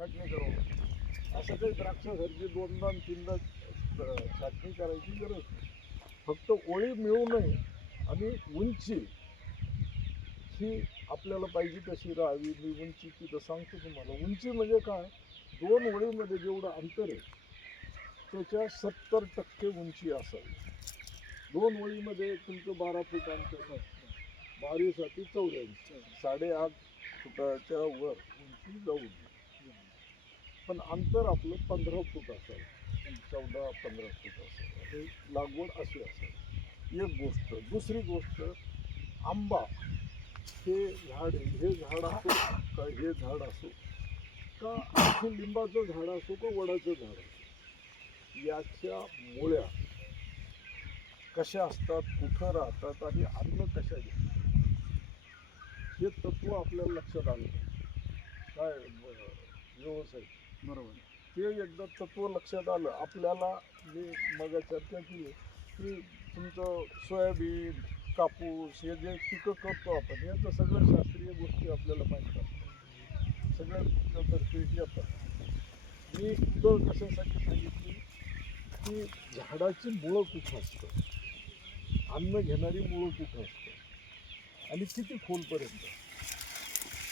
छाटणी करावं. असं काही द्राक्षासारखी दोनदा आणि तीनदा छाटणी करायची गरज नाही. फक्त ओळी मिळू नये आणि उंची ही आपल्याला पाहिजे तशी राहावी. मी उंची तिथं सांगतो तुम्हाला. उंची म्हणजे काय, दोन ओळीमध्ये जेवढं अंतर आहे त्याच्या 70% उंची असावी. दोन ओळीमध्ये तुमचं 12 फूट अंतर नाही, बारीसाठी 84, 8.5 फुटाच्या वर उंची जाऊ नये. पण अंतर आपलं 15 फूट असावं, 14-15 फूट असावं. हे लागवड अशी असावी, एक गोष्ट. दुसरी गोष्ट, आंबा हे झाड आहे, हे झाड असो का हे झाड असो का हे लिंबाचं झाड असो का वडाचं झाड असो, याच्या मुळ्या कशा असतात, कुठं राहतात आणि अन्न कशा घेतात, हे तत्व आपल्याला लक्षात आलं. काय व्यवसाय बरोबर. ते एकदा तत्व लक्षात आलं आपल्याला. मी मग चर्चा केली की तुमचं सोयाबीन, कापूस हे जे पिकं करतो आपण, याचं सगळं शास्त्रीय गोष्टी आपल्याला माहीत असतात, सगळ्या तुमच्यातर्फे येतात. मी तुझं कशासाठी सांगितली की झाडाची मुळं कुठं असतं, अन्न घेणारी मुळं कुठं असतं आणि किती खोलपर्यंत.